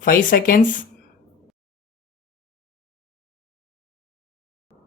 5 seconds.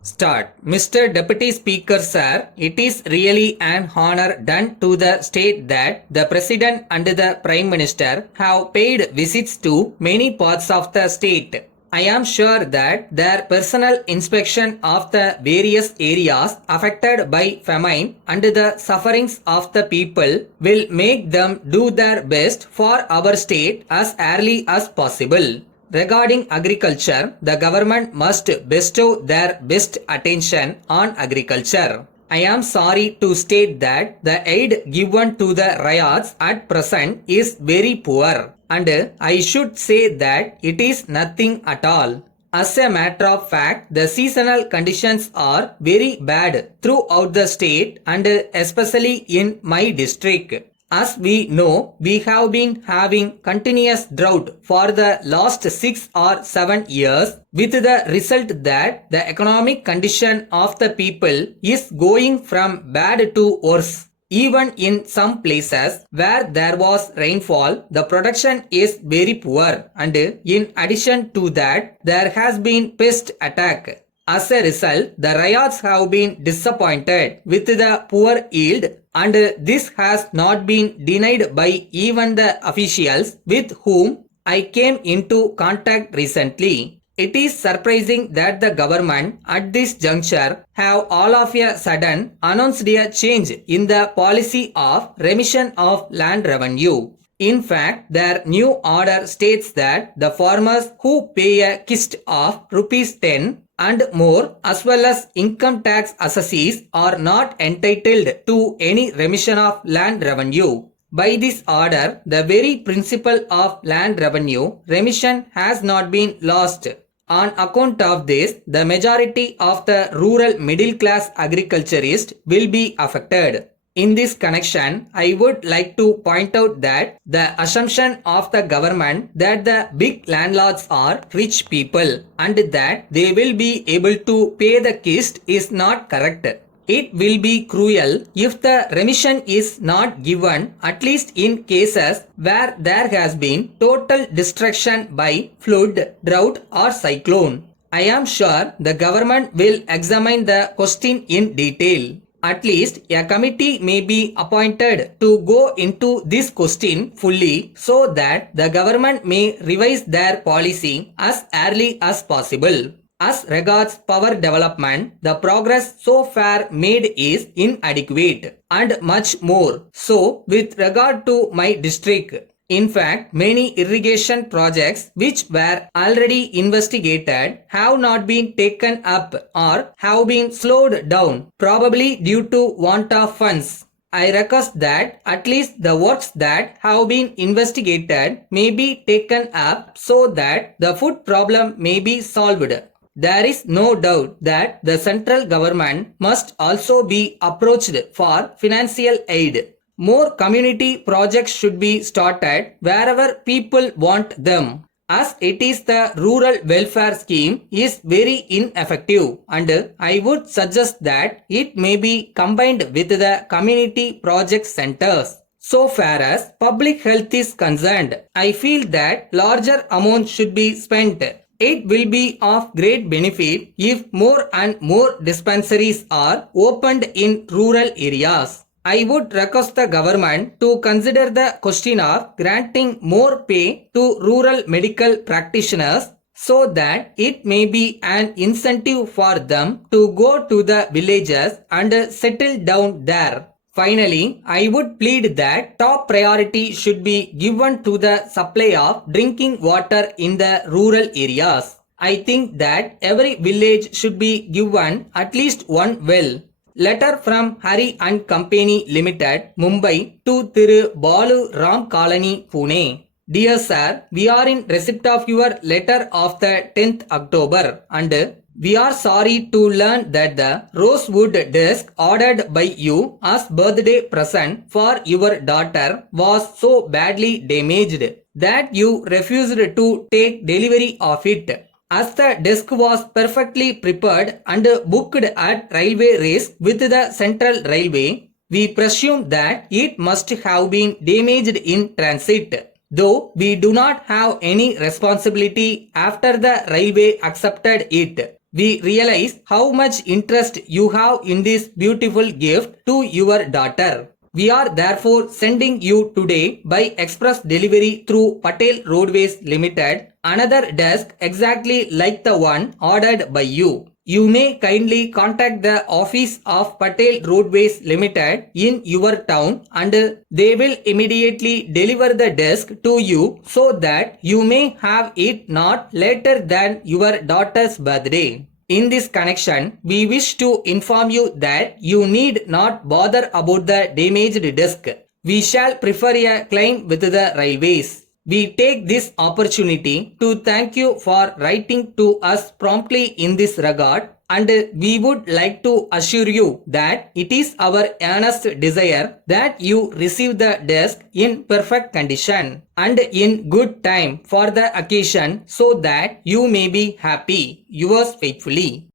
Start. Mr. Deputy Speaker Sir, it is really an honor done to the state that the President and the Prime Minister have paid visits to many parts of the state. I am sure that their personal inspection of the various areas affected by famine and the sufferings of the people will make them do their best for our state as early as possible. Regarding agriculture, the government must bestow their best attention on agriculture. I am sorry to state that the aid given to the riots at present is very poor, and I should say that it is nothing at all. As a matter of fact, the seasonal conditions are very bad throughout the state and especially in my district. As we know, we have been having continuous drought for the last 6 or 7 years, with the result that the economic condition of the people is going from bad to worse. Even in some places where there was rainfall, the production is very poor, and in addition to that, there has been pest attack. As a result, the riots have been disappointed with the poor yield, and this has not been denied by even the officials with whom I came into contact recently. It is surprising that the government at this juncture have all of a sudden announced a change in the policy of remission of land revenue. In fact, their new order states that the farmers who pay a kist of rupees 10 and more as well as income tax assessees are not entitled to any remission of land revenue. By this order, the very principle of land revenue remission has not been lost. On account of this, the majority of the rural middle class agriculturists will be affected. In this connection, I would like to point out that the assumption of the government that the big landlords are rich people and that they will be able to pay the kist is not correct. It will be cruel if the remission is not given, at least in cases where there has been total destruction by flood, drought or cyclone. I am sure the government will examine the question in detail. At least a committee may be appointed to go into this question fully so that the government may revise their policy as early as possible. As regards power development, the progress so far made is inadequate and much more so with regard to my district. In fact, many irrigation projects which were already investigated have not been taken up or have been slowed down, probably due to want of funds. I request that at least the works that have been investigated may be taken up so that the food problem may be solved. There is no doubt that the central government must also be approached for financial aid. More community projects should be started wherever people want them, as it is the rural welfare scheme is very ineffective, and I would suggest that it may be combined with the community project centers. So far as public health is concerned, I feel that larger amount should be spent. It will be of great benefit if more and more dispensaries are opened in rural areas. I would request the government to consider the question of granting more pay to rural medical practitioners so that it may be an incentive for them to go to the villages and settle down there. Finally, I would plead that top priority should be given to the supply of drinking water in the rural areas. I think that every village should be given at least one well. Letter from Hari and Company Limited, Mumbai to Thiru Balu Ram Colony, Pune. Dear Sir, we are in receipt of your letter of the 10th October and we are sorry to learn that the rosewood desk ordered by you as birthday present for your daughter was so badly damaged that you refused to take delivery of it. As the desk was perfectly prepared and booked at railway race with the Central Railway, we presume that it must have been damaged in transit. Though we do not have any responsibility after the railway accepted it, we realize how much interest you have in this beautiful gift to your daughter. We are therefore sending you today by express delivery through Patel Roadways Limited another desk exactly like the one ordered by you. You may kindly contact the office of Patel Roadways Limited in your town and they will immediately deliver the desk to you so that you may have it not later than your daughter's birthday. In this connection, we wish to inform you that you need not bother about the damaged desk. We shall prefer a claim with the railways. We take this opportunity to thank you for writing to us promptly in this regard, and we would like to assure you that it is our earnest desire that you receive the desk in perfect condition and in good time for the occasion so that you may be happy. Yours faithfully.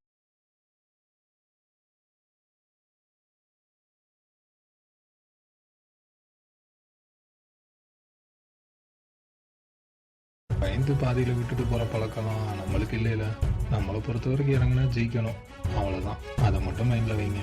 பயந்து பாதியில் விட்டுட்டு போகிற பழக்கம்லாம் நம்மளுக்கு இல்லைல்ல. நம்மளை பொறுத்த வரைக்கும் இறங்கினா ஜெயிக்கணும், அவ்வளோதான். அதை மட்டும் மைண்டில் வைங்க.